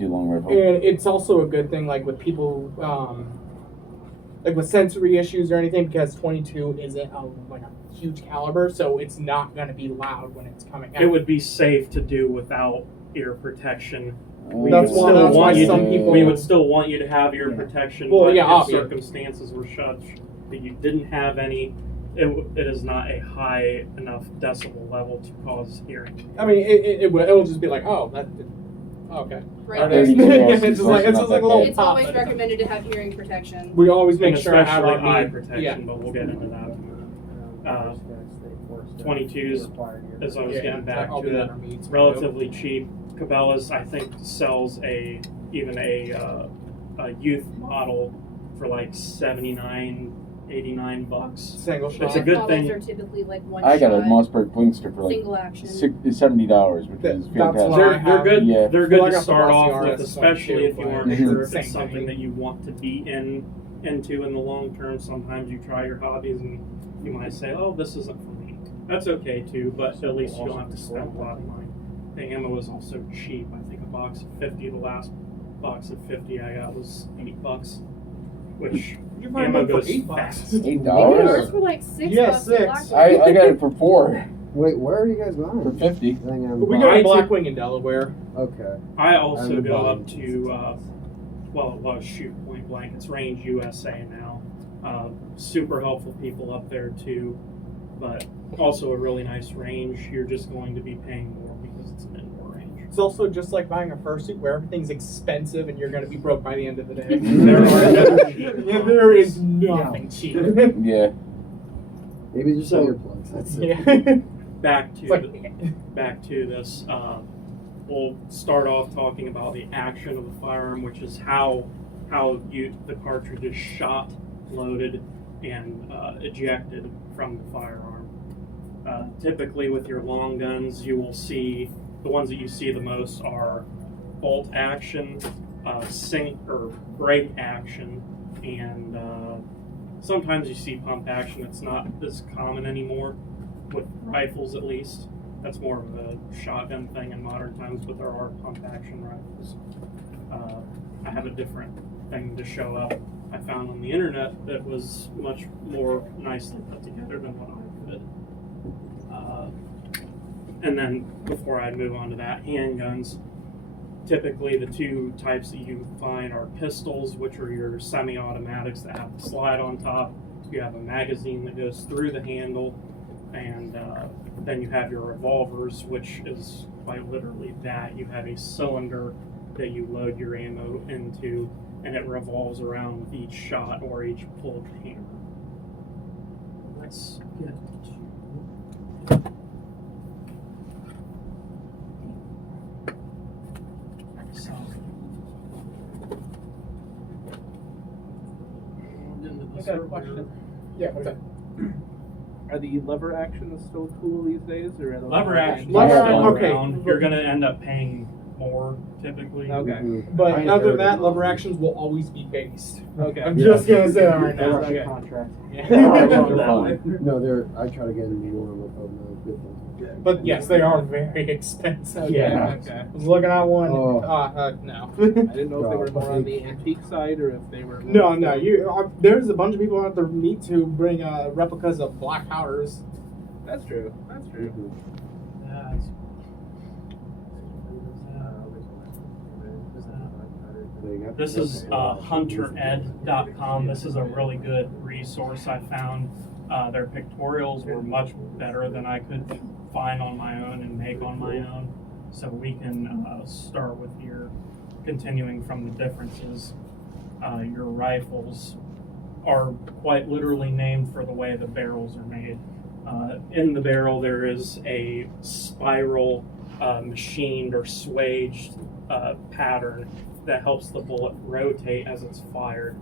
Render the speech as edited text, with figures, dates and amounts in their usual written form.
22 long rifle. And it's also a good thing, like with people, like with sensory issues or anything, because 22 isn't like a huge caliber, so it's not going to be loud when it's coming out. It would be safe to do without ear protection. That's why some people. We would still want you to have ear protection. Well, but yeah, if circumstances were such that you didn't have any, it is not a high enough decibel level to cause hearing. I mean, it will just be like, oh, that. Okay. Right. It's just like a little It's pop. always recommended to have hearing protection. We always make And sure I have especially our eye knee- protection, yeah. but we'll get into that. 22s, as I was getting back I'll to do it, that on meets. relatively cheap. Cabela's, I think, sells a youth model for like $79, $89. Single shot. It's a good thing. Are typically like one I got shot, a Mossberg Blinkster for like single action. $70, which is That's fantastic. why- They're good. Yeah. They're good Well, I to got the start Rossi off with, RS especially if you aren't Mhm. sure if Same it's something thing. that you want to be into in the long term. Sometimes you try your hobbies and you might say, "Oh, this isn't for me." That's okay too, but at least you don't have to spend a lot of money. The ammo is also cheap. I think a box of 50. The last box of 50 I got was $8, which You find ammo one for goes $8. fast. Maybe $8? ours were like $6 Yeah, at $6. Blackwood. I got it for $4 Wait, where are you guys going? for 50. Hang on. We got I a Blackwing in Delaware. Okay. I also I'm go buying up to, well, it was Shoot Point Blank. It's Range USA now. Super helpful people up there too, but also a really nice range. You're just going to be paying more because it's an indoor range. It's also just like buying a fursuit where everything's expensive and you're going to be broke by the end of the day. There are no cheap Yeah, there is nothing cheap. Yeah. Maybe just So- earplugs. That's it. Yeah. Back to It's like, back to this. We'll start off talking about the action of the firearm, which is how the cartridge is shot, loaded, and ejected from the firearm. Typically, with your long guns, you will see the ones that you see the most are bolt action, sync or brake action, and sometimes you see pump action. It's not as common anymore with rifles, at least. That's more of a shotgun thing in modern times, but there are pump action rifles. I have a different thing to show up I found on the internet that was much more nicely put together than what I could. And then before I move on to that, handguns. Typically the two types that you find are pistols, which are your semi-automatics that have the slide on top. You have a magazine that goes through the handle, and then you have your revolvers, which is quite literally that. You have a cylinder that you load your ammo into, and it revolves around with each shot or each pull of the hammer. Let's get to... So, I got a question. yeah, what's up? Are the lever actions still cool these days, or are the lever action Lever is action, still okay. around. You're going to end up paying more typically. Okay. Mhm. But I other heard than that, it. lever actions will always be based. Okay. I'm just going to say that right now. Okay. contract. Yeah. No, I try to get into one with no good ones. But yes, they are very expensive. Yeah. Okay. I was looking at one. Oh. No. I didn't know if they were more on the antique side or if they were. No. There's a bunch of people out there who need to bring replicas of black powders. That's true. That's true. This is huntered.com. This is a really good resource I found. Their pictorials were much better than I could find on my own and make on my own. So we can start with continuing from the differences. Your rifles are quite literally named for the way the barrels are made. In the barrel there is a spiral machined or swaged pattern that helps the bullet rotate as it's fired.